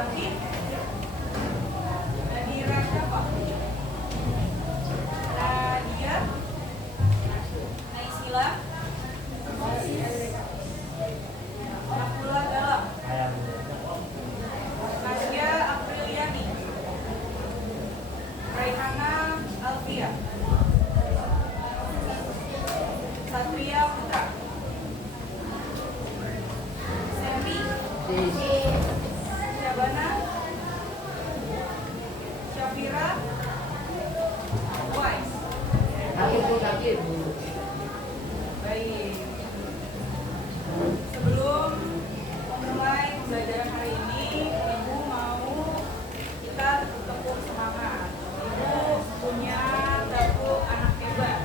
David, Nadira siapa? Nadia, Naisila, Nakula Galam, Nadia Apriliani, Raihana Alfia, Satria Putra, Sembi, Syabana, Syafira, Wise. Baik. Sebelum memulai pembelajaran hari ini, Ibu mau kita tepuk semangat. Ibu punya tepuk anak hebat.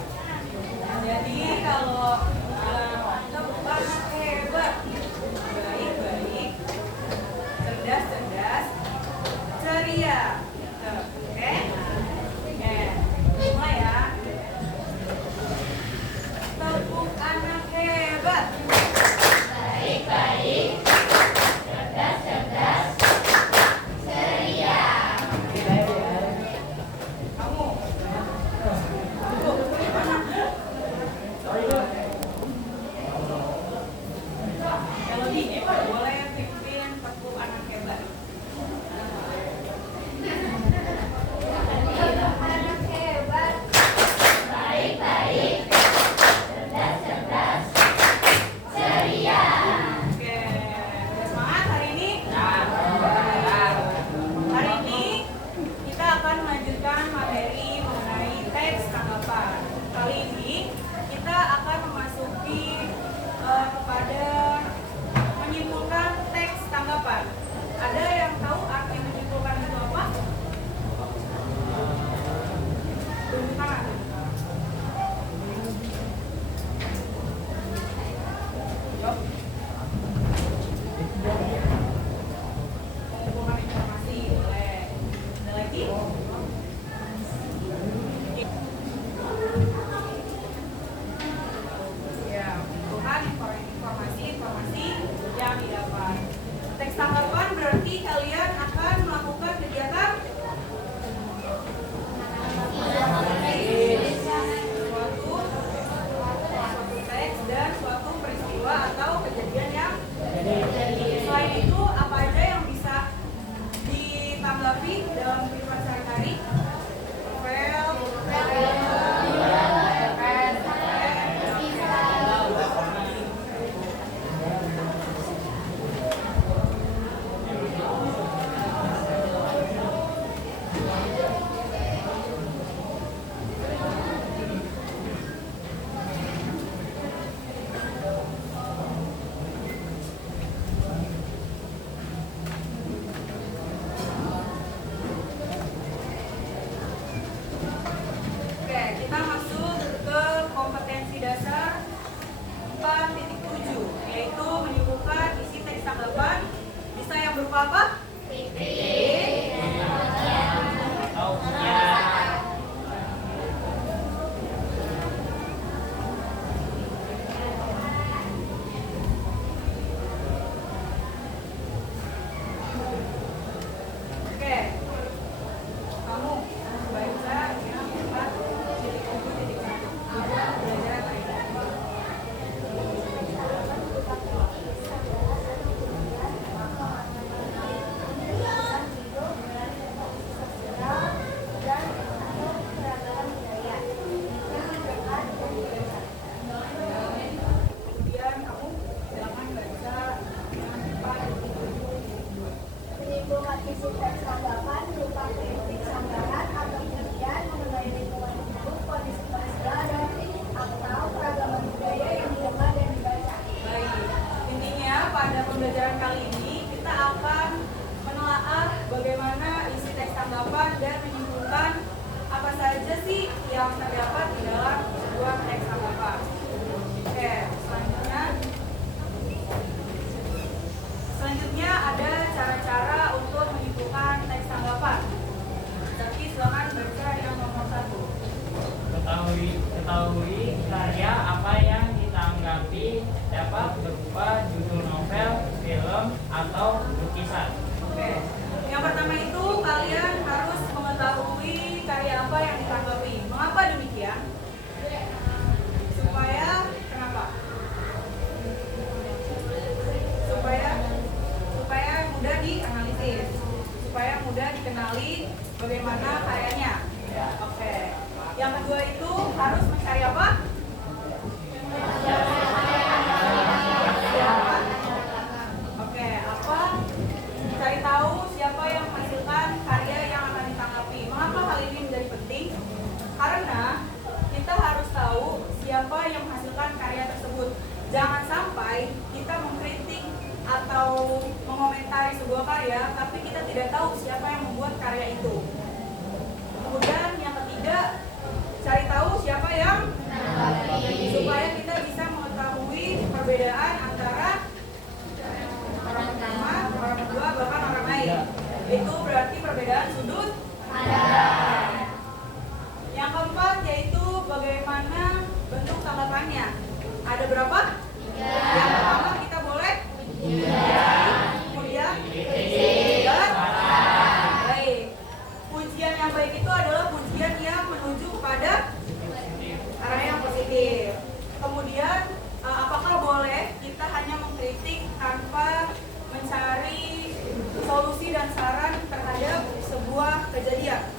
Jadi kalau tepuk anak hebat, baik-baik, cerdas-cerdas, ceria. Oke? Mulai ya. Tepuk anak hebat. Baik-baik, cerdas-cerdas, ceria. Kamu. Tuh, mana? Melodi, boleh pimpin tepuk anak hebat. Anak hebat. Baik-baik, cerdas-cerdas, ceria. Oke, semangat hari ini. Hari ini kita akan melanjutkan materi mengenai teks tanggapan. Kali ini kita akan memasuki kepada menyimpulkan teks tanggapan. Ada yang tahu arti menyimpulkan itu apa? Tunjuk tangan. Jawab. Mengumpulkan informasi boleh. Ada lagi? Ya, mengumpulkan informasi yang didapat. Teks tanggapan berarti kalian akan melakukan kegiatan suatu teks dan suatu peristiwa atau kejadian yang selain itu apa aja yang bisa ditanggapi dalam kehidupan sehari-hari? Oke, kita masuk ke kompetensi dasar 4.7, yaitu menyebutkan isi teks tanggapan. Bisa yang berupa apa? Oke, kamu baca yang 4.7 belajar hari ini. Kemudian kamu silakan baca yang 4.7. Menyimpulkan isi teks tanggapan berupa kritik sambaran atau penelitian mengenai lingkungan hidup, kondisi sosial, dan atau keragaman budaya yang didengar dan dibaca. Baik, intinya pada pembelajaran kali ini kita akan menelaah bagaimana isi teks tanggapan dan menyimpulkan apa saja sih yang terdapat di dalam sebuah teks tanggapan. Oke, selanjutnya ada cara-cara untuk menyimpulkan teks tanggapan. Jadi silakan baca yang nomor 1. mudah dikenali bagaimana karyanya. Oke. Yang kedua itu harus mencari apa? Oke, apa? Cari tahu siapa yang menghasilkan karya yang akan ditanggapi. Mengapa hal ini menjadi penting? Karena kita harus tahu siapa yang menghasilkan karya tersebut. Jangan sampai kita mengkritik atau mengomentari sebuah karya, tapi kita tidak tahu siapa yang membuat karya itu. Kemudian yang ketiga, cari tahu siapa yang supaya kita bisa mengetahui perbedaan antara orang pertama, orang kedua, bahkan orang lain. Itu berarti perbedaan sudut pandang. Yang keempat yaitu bagaimana bentuk tanggapannya. Ada berapa? Yang pertama kita boleh kemudian dan baik. Pujian yang baik itu adalah pujian yang menuju kepada arah yang positif. Kemudian apakah boleh kita hanya mengkritik tanpa mencari solusi dan saran terhadap sebuah kejadian?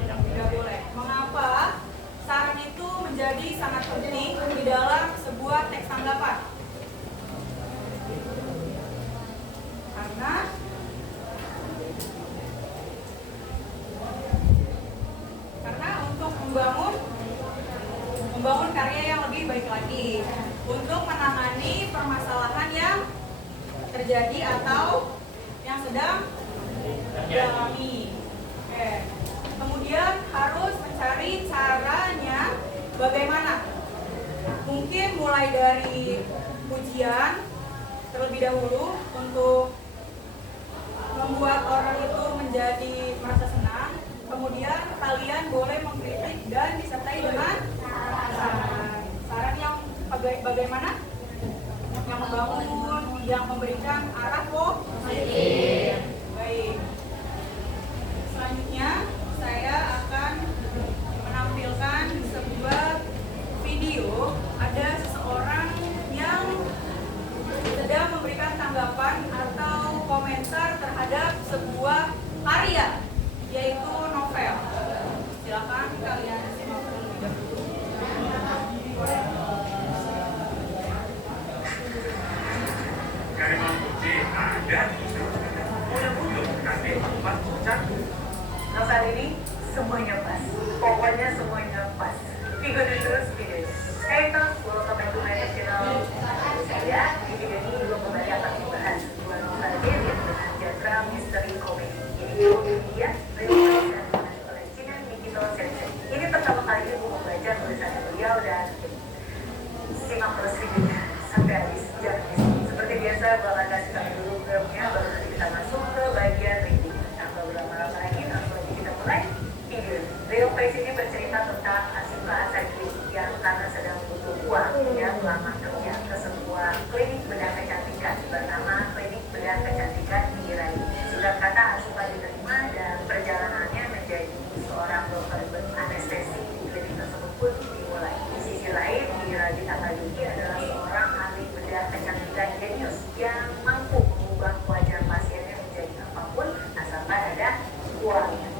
Tidak boleh. Mengapa? Saran itu menjadi sangat penting di dalam sebuah teks tanggapan. Karena untuk membangun karya yang lebih baik lagi, untuk menangani permasalahan yang terjadi atau yang sedang dialami. Oke. Kemudian harus mencari caranya bagaimana. Mungkin mulai dari pujian terlebih dahulu untuk membuat orang itu menjadi merasa senang. Kemudian kalian boleh mengkritik dan disertai dengan saran. Saran yang bagaimana? Yang membangun, yang memberikan arah positif. Baik. Selanjutnya saya akan menampilkan sebuah video. Ada seseorang yang sedang memberikan tanggapan atau komentar terhadap sebuah karya, yaitu novel. Silakan kalian simak terlebih dahulu. Karena putih ada udah butuh nanti empat satu. Novel ini semuanya pas, pokoknya semuanya pas. Ikutin terus videonya. Hey Tom, welcome back to my channel. Saya di video ini belum kembali akan membahas dua novel David dengan genre misteri komedi. Ini dia dirilis oleh Cina Nikito Sensei. Ini pertama kali ini aku membaca tulisan beliau dan simak terus videonya sampai habis. Jangan miss. Seperti biasa, gue akan kasih tahu dulu filmnya, baru nanti kita masuk ke bagian review. Nah, kalau berlama-lama lagi, langsung aja kita mulai video. Real Face ini bercerita tentang Asuka Asagi yang karena sedang butuh uang, dia melamar kerja ke sebuah klinik bedah kecantikan bernama Klinik Bedah Kecantikan Mirai. Sudah kata Asuka diterima dan perjalanannya menjadi seorang dokter anestesi di klinik tersebut pun dimulai. Di sisi lain, Miragi Takayuki adalah seorang ahli bedah kecantikan jenius yang mampu mengubah wajah pasiennya menjadi apapun asalkan ada uangnya.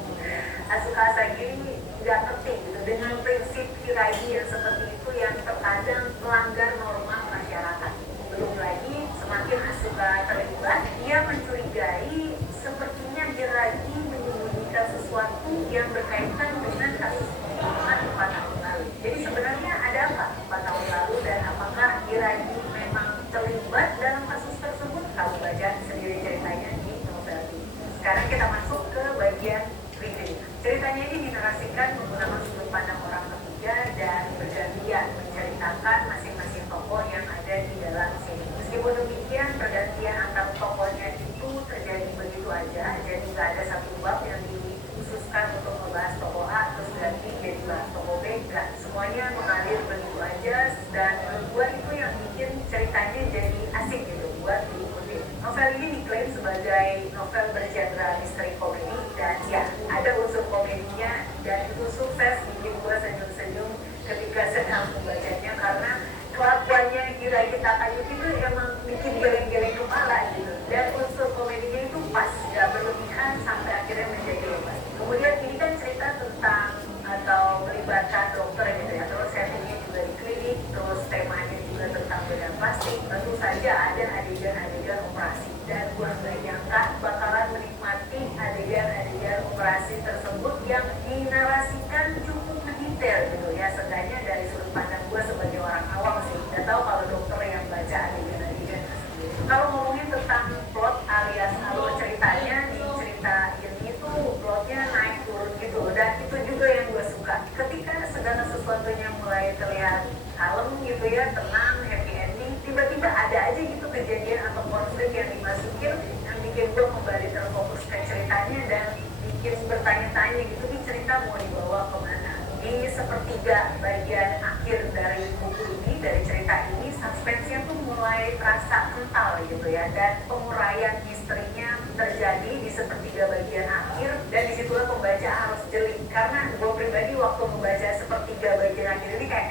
Asuka Asagi nggak ngerti gitu dengan prinsip hierarki yang seperti itu yang terkadang melanggar norma masyarakat. Belum lagi semakin Asuka terlibat, dia mencurigai sepertinya hierarki menyembunyikan sesuatu yang berkaitan dengan kasus pembunuhan 4 tahun lalu. Jadi sebenarnya ada apa 4 tahun lalu dan apakah hierarki memang terlibat dalam kasus tersebut? Kamu baca sendiri ceritanya di novel ini. Sekarang kita masuk ke bagian review. Ceritanya ini dinarasikan menggunakan sudut pandang orang ketiga dan bergantian menceritakan masing-masing tokoh yang ada di dalam sini. Meskipun demikian, pergantian antar tokohnya itu terjadi begitu aja, jadi nggak ada satu bab yang dikhususkan untuk membahas tokoh A terus ganti jadi bahas tokoh B. Nggak, semuanya mengalir begitu aja dan buat itu yang bikin ceritanya jadi asik gitu buat diikuti. Novel ini diklaim sebagai novel bergenre misteri komedi dan ya ada unsur komedinya dan itu sukses bikin gue senyum-senyum ketika sedang membacanya karena kelakuannya Hiragi Takayuki itu emang bikin geleng-geleng kepala gitu dan unsur komedinya itu pas, gak berlebihan sampai akhir akhirnya menjadi lepas. Kemudian ini kan cerita tentang atau melibatkan dokter gitu ya, terus settingnya juga di klinik, terus temanya juga tentang bedah plastik. Tentu saja ada adegan-adegan operasi, dan gue nggak nyangka bakalan menikmati adegan-adegan operasi tersebut yang dinarasikan cukup detail gitu ya, seenggaknya dari sudut pandang gue sebagai orang awam sih. Nggak tahu kalau dokter yang baca adegan-adegan tersebut. Kalau ngomongin tentang plot alias alur ceritanya, di cerita ini tuh plotnya naik turun gitu, dan itu juga yang gue suka. Ketika segala sesuatunya mulai terlihat kalem gitu ya, tenang, happy ending, tiba-tiba ada aja gitu kejadian atau konflik yang dimasukin yang bikin gue kembali terfokus ke ceritanya dan bikin bertanya-tanya gitu, nih cerita mau dibawa kemana. Di sepertiga bagian akhir dari buku ini, dari cerita ini, suspense-nya tuh mulai terasa kental gitu ya, dan penguraian misterinya terjadi di sepertiga bagian akhir, dan disitulah pembaca harus jeli. Karena gue pribadi waktu membaca sepertiga bagian akhir ini kayak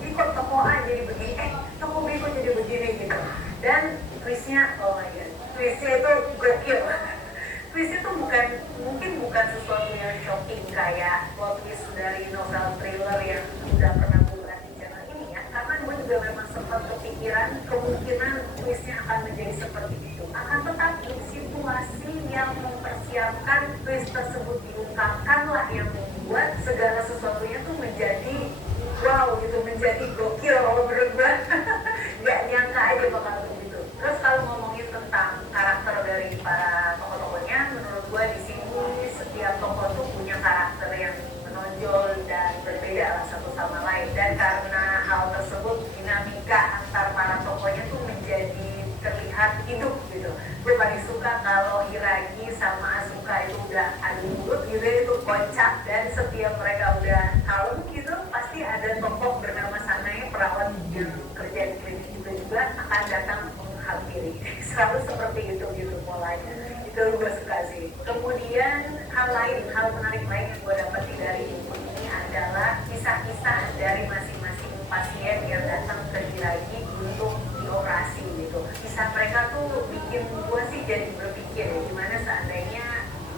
ini kok toko A jadi begini, toko B kok jadi begini gitu. Dan twistnya, oh my god, twistnya itu gokil. Twist itu mungkin bukan sesuatu yang shocking kayak plot twist dari novel thriller yang udah pernah gue lihat di channel ini ya, karena gue juga memang sempat kepikiran kemungkinan twistnya akan menjadi seperti itu. Akan tetapi situasi yang mempersiapkan twist tersebut diungkapkanlah yang membuat segala sesuatunya tuh menjadi wow gitu, menjadi gokil kalau menurut gue. Gak nyangka aja bakal begitu. Terus kalau ngomongin tentang karakter dari para tokoh-tokohnya, menurut gue di sini setiap tokoh tuh punya karakter yang menonjol dan berbeda lah satu sama lain. Dan karena hal tersebut, dinamika antar para tokohnya tuh menjadi terlihat hidup gitu. Gue paling suka kalau Hiragi sama Asuka itu udah adu mulut gitu, itu kocak. Dan setiap mereka udah kalem gitu, pasti ada tokoh bernama Sanae, perawat yang kerja di klinik juga akan datang menghampiri. Selalu seperti itu gitu polanya. Itu gue suka sih. Kemudian hal menarik lain yang gue dapati dari buku ini adalah kisah-kisah dari masing-masing pasien yang datang ke Hiragi untuk dioperasi gitu. Kisah mereka tuh bikin gue sih jadi berpikir ya, gimana seandainya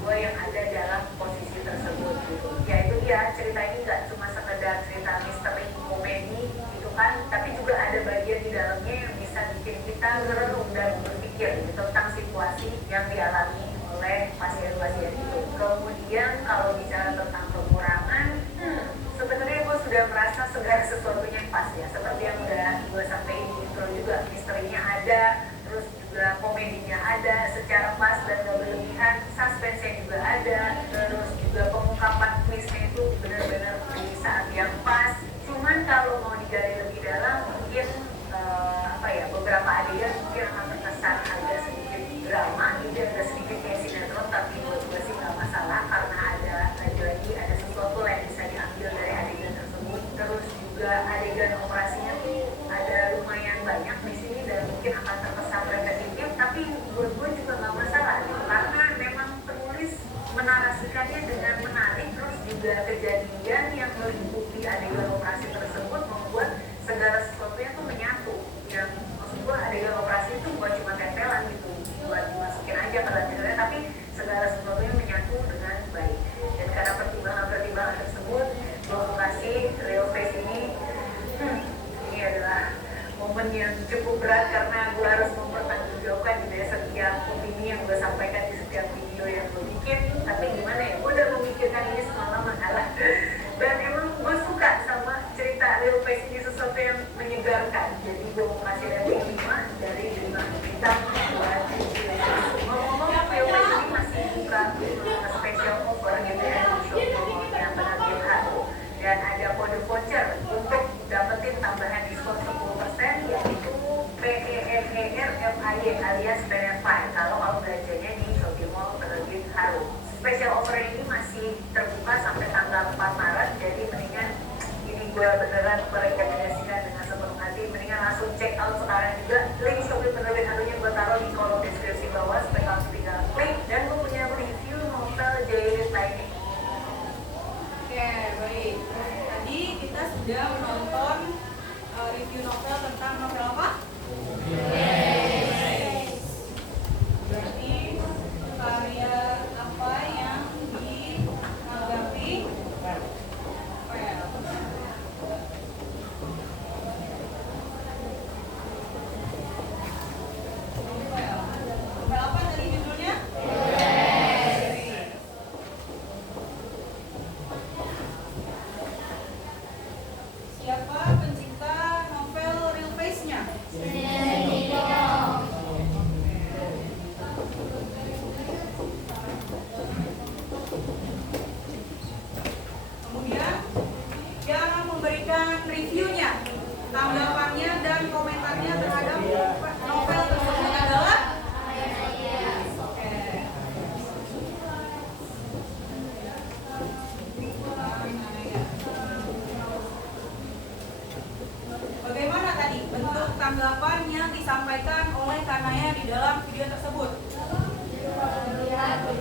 gue yang ada dalam posisi tersebut gitu. Ya itu dia, cerita ini gak cuma sekedar cerita misteri komedi gitu kan, tapi juga ada bagian di dalamnya yang bisa bikin kita merenung dan berpikir gitu, tentang situasi yang dialami oleh pasien-pasien itu. Kemudian kalau bicara tentang kekurangan, sebenarnya gue sudah merasa segala sesuatunya pas ya, seperti yang udah gue sampaikan di intro juga, misterinya ada, terus juga komedinya ada secara pas dan gak berlebihan, suspense-nya juga ada, terus juga pengungkapan twist-nya itu benar-benar di saat yang pas. Cuman kalau mau digali lebih dalam, mungkin beberapa adegan mungkin akan terkesan agak sedikit drama, gitu, agak sedikit kayak sinetron, tapi buat gue sih gak masalah karena lagi-lagi ada sesuatu yang bisa diambil dari adegan tersebut. Terus juga adegan operasinya tuh ada lumayan banyak di sini dan mungkin akan terkesan repetitif, tapi buat gue juga gak masalah gitu, karena memang penulis menarasikannya dengan menarik. Terus juga kejadian yang meliputi adegan operasi tersebut membuat segala sesuatunya tuh menyatu. Yang maksud gue adegan operasi itu bukan cuma tempelan gitu buat dimasukin aja ke dalam ceritanya, tapi segala sesuatunya menyatu dengan baik. Dan karena pertimbangan tersebut, gue mau kasih real face ini adalah momen yang cukup berat karena gue harus mempertanggungjawabkan gitu ya setiap opini yang gue sampaikan di setiap video yang gue bikin. Tapi gimana ya, gue udah memikirkan ini semalam alah. Dan emang gue suka sama cerita real face ini, sesuatu yang menyegarkan. Jadi gue mau kasih rating 5 dari 5 bintang buat ngomong-ngomong, real face ini masih buka special offer gitu ya di Shopee yang penerbit Haru, dan ada kode voucher untuk dapetin tambahan diskon 10%, yaitu PE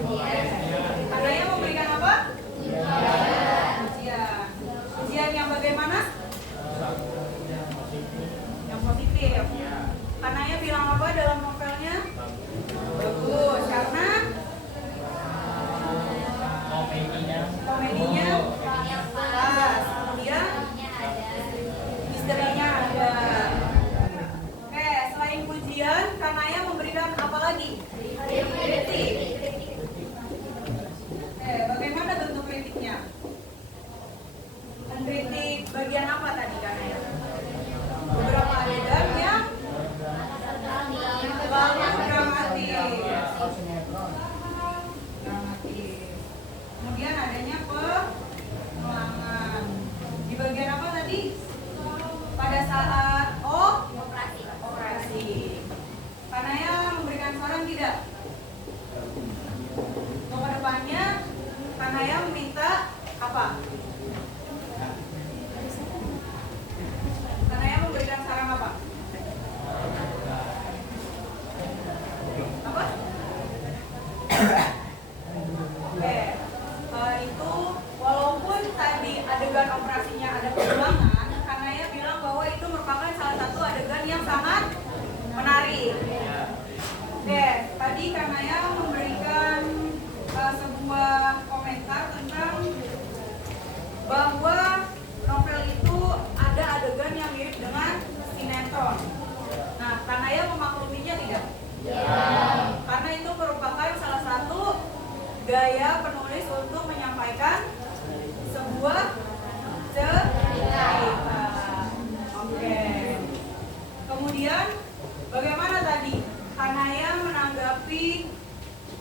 Kanaya memberikan apa? Ujian. Ujian yang bagaimana? Yang positif. Kanaya bilang apa dalam novelnya? Bagus, karena komedinya pas. Kemudian misterinya ada. Oke, selain pujian, Kanaya memberikan apa lagi? Kritik. Bagaimana bentuk kritiknya? Mengkritik bagian apa tadi Kanaya? Beberapa adegan yang terlalu dramatis. Kemudian adanya pengulangan. Di bagian apa tadi? Pada saat operasi. Kanaya memberikan saran tidak? Untuk kedepannya Kanaya meminta apa? Kanaya memberikan saran apa? Apa? Oke, itu walaupun tadi adegan operasinya ada pengulangan, Kanaya bilang bahwa itu merupakan salah satu adegan yang sangat menarik. Oke, tadi Kanaya memberikan sebuah komentar tentang bahwa novel itu ada adegan yang mirip dengan sinetron. Nah, Kanaya memakluminya tidak? Karena itu merupakan salah satu gaya penulis untuk menyampaikan sebuah cerita. Oke. Kemudian bagaimana tadi Kanaya menanggapi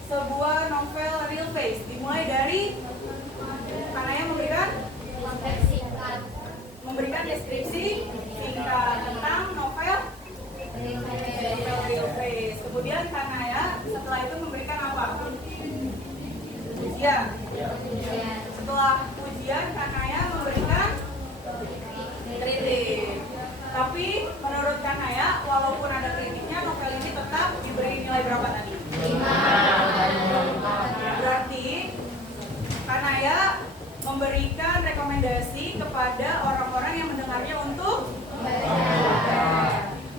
sebuah novel real face? Dimulai dari Kanaya memberikan deskripsi singkat tentang novel real face. Kemudian Kanaya setelah itu memberikan apa? Ujian. Setelah ujian Kanaya memberikan kritik. Tapi menurut Kanaya walaupun ada kritiknya, novel ini tetap diberi nilai berapa tadi? 5. Berarti Kanaya memberikan rekomendasi kepada orang-orang yang mendengarnya untuk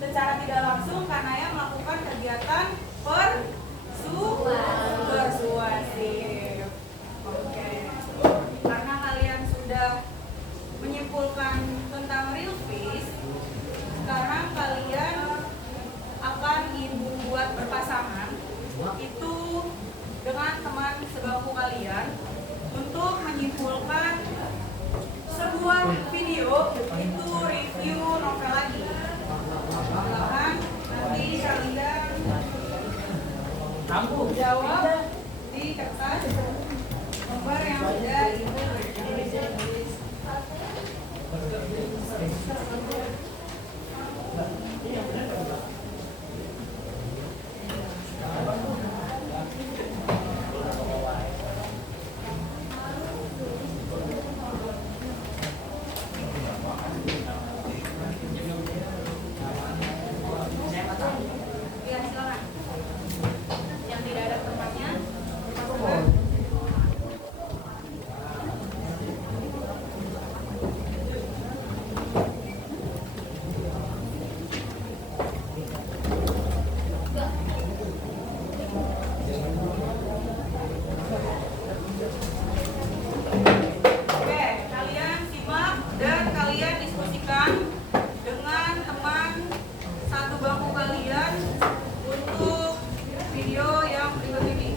secara tidak langsung Kanaya melakukan kegiatan persuasif. Oke. Karena kalian sudah menyimpulkan tentang real face, sekarang kalian akan membuat berpasangan itu dengan teman sebangku kalian untuk menyimpulkan sebuah video itu review novel lagi. Silahkan nanti kalian jawab di kertas nomor yang sudah ibu tulis. Ya, silakan. Yang tidak ada tempatnya, masukkan. Oke, kalian simak dan kalian diskusikan dengan teman satu bangku kalian untuk video yang berikut ini.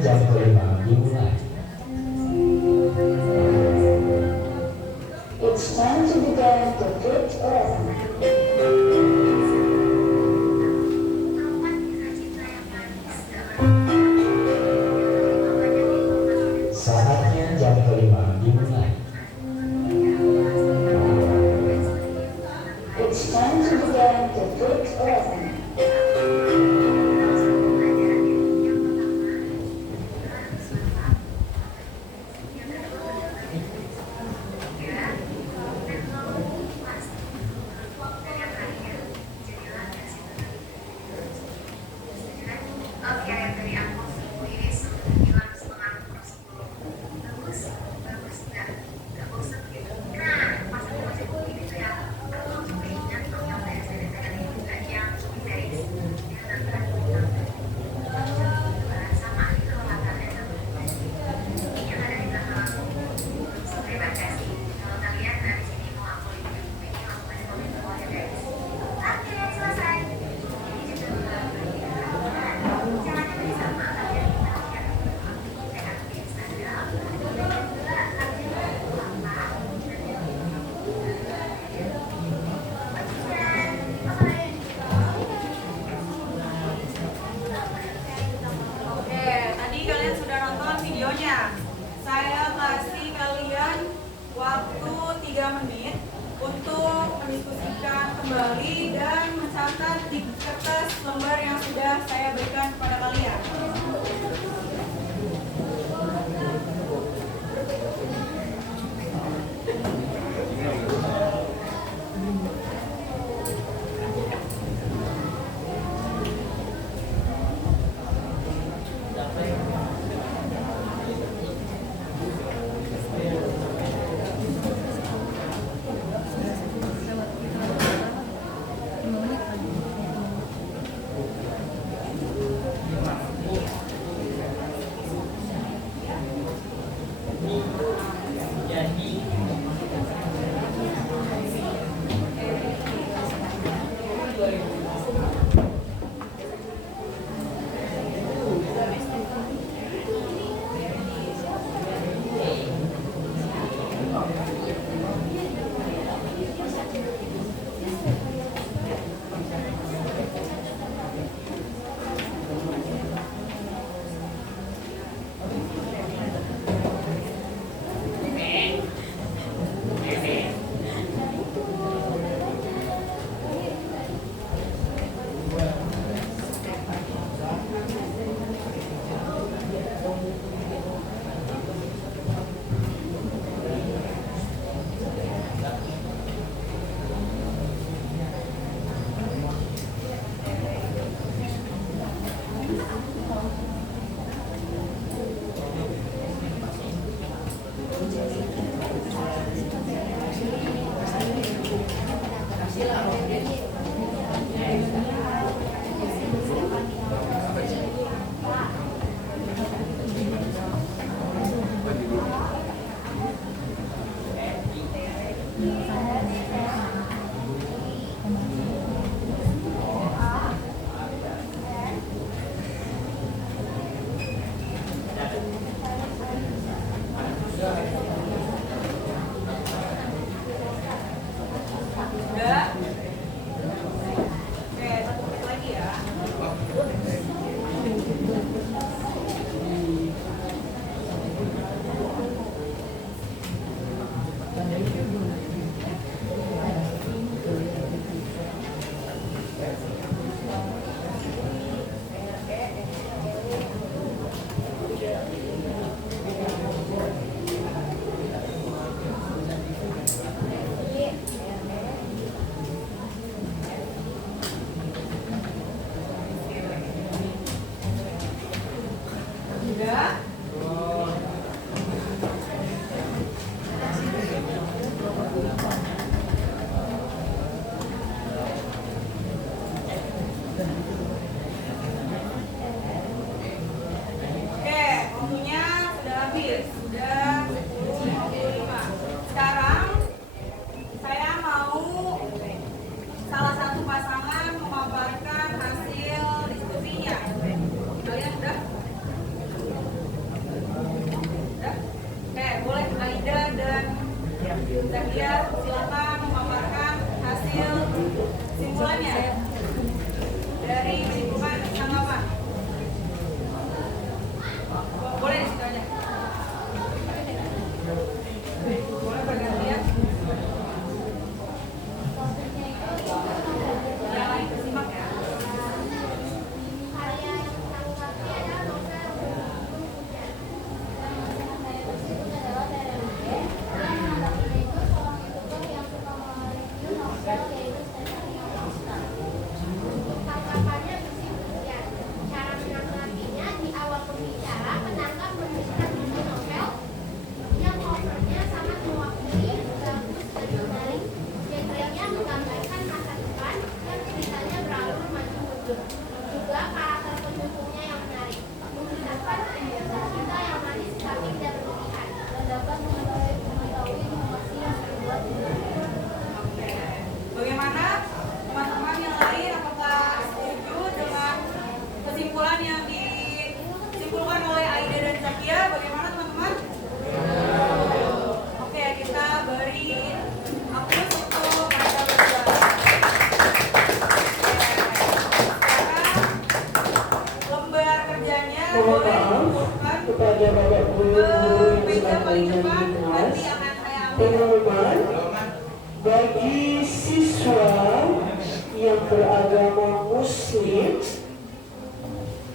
jam kelima dimulai. It's time to begin the fifth lesson. Saatnya jam kelima dimulai. It's time to begin the fifth lesson. Oke, yang dari aku ini sembilan setengah per 10. Bagus nggak? Nggak bosan gitu. Nah, pas aku masih begini tuh ya, aku langsung keinget yang dari saya ini juga yang guys, yang sama itu latarnya sama ini yang ada di belakang aku. Saya baca sih. Kalau kalian dari sini mau aku ini langsung aja komen bawah ya guys. Oke, selesai. Ini juga Oke, tadi kalian sudah nonton videonya. Saya kasih kalian waktu 3 menit untuk mendiskusikan kembali dan mencatat di kertas lembar yang sudah saya berikan kepada kalian. Udah? Oke, 1 menit lagi ya. Udah? Oke, waktunya sudah habis. Sudah 10.55. Sekarang saya mau salah satu pasangan memaparkan hasil diskusinya. Kalian udah? Zakia, silakan memaparkan hasil simpulannya dari kesimpulan tanggapan. Boleh di situ aja. Boleh bergantian. Yang lain bersimak ya. Karya yang ditanggapi adalah novel Burung Hujan. Dan masalah saya tersebut adalah TRMG. Yang menanggapinya itu seorang youtuber yang suka mereview novel yaitu Stephanie Monster. Untuk tanggapannya bersih hujan. Cara menanggapinya di awal pembicara penanggap memberikan isi novel yang covernya sangat mewakili, bagus dan menarik. Genrenya menggambarkan masa depan dan ceritanya beralur maju mundur. Juga karakter pendukungnya yang menarik, menghidupkan kebiasaan kita yang manis tapi tidak berlebihan dan dapat mengetahui informasi yang dibuat di dalam. Oke. Bagaimana teman-teman yang lain? Apakah setuju dengan kesimpulan yang disimpulkan oleh Aida dan Zakia? Bagaimana teman-teman? Oke, kita beri aplaus untuk mereka berdua. Sekarang lembar kerjanya boleh dikumpulkan kepada Bapak Guru ke yang meja sedang paling berada depan. di kelas. Nanti akan saya ambil. Pengumuman bagi siswa yang beragama Muslim,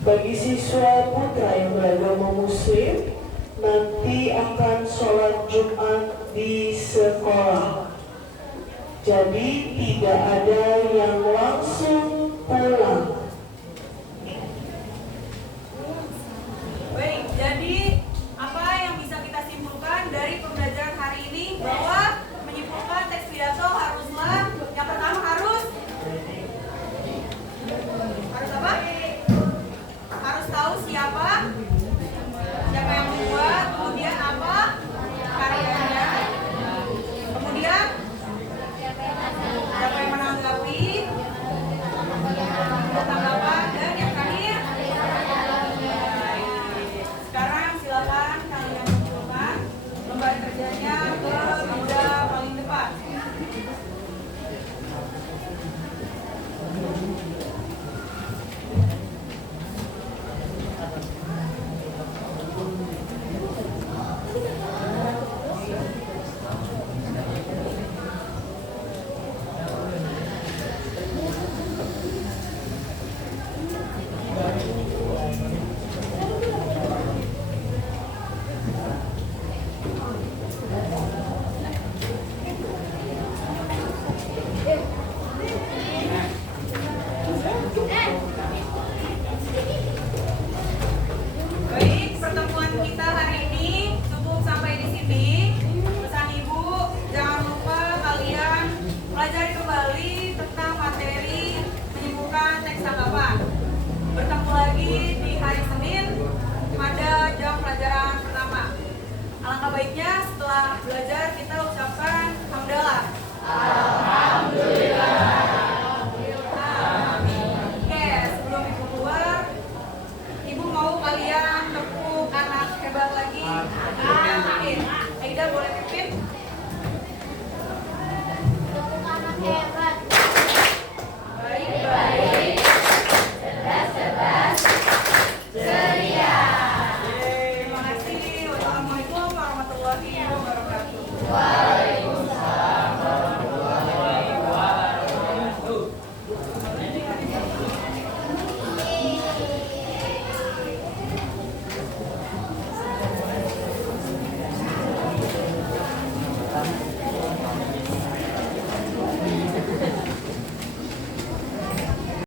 bagi siswa putra yang beragama Muslim nanti akan sholat Jumat di sekolah. Jadi tidak ada yang langsung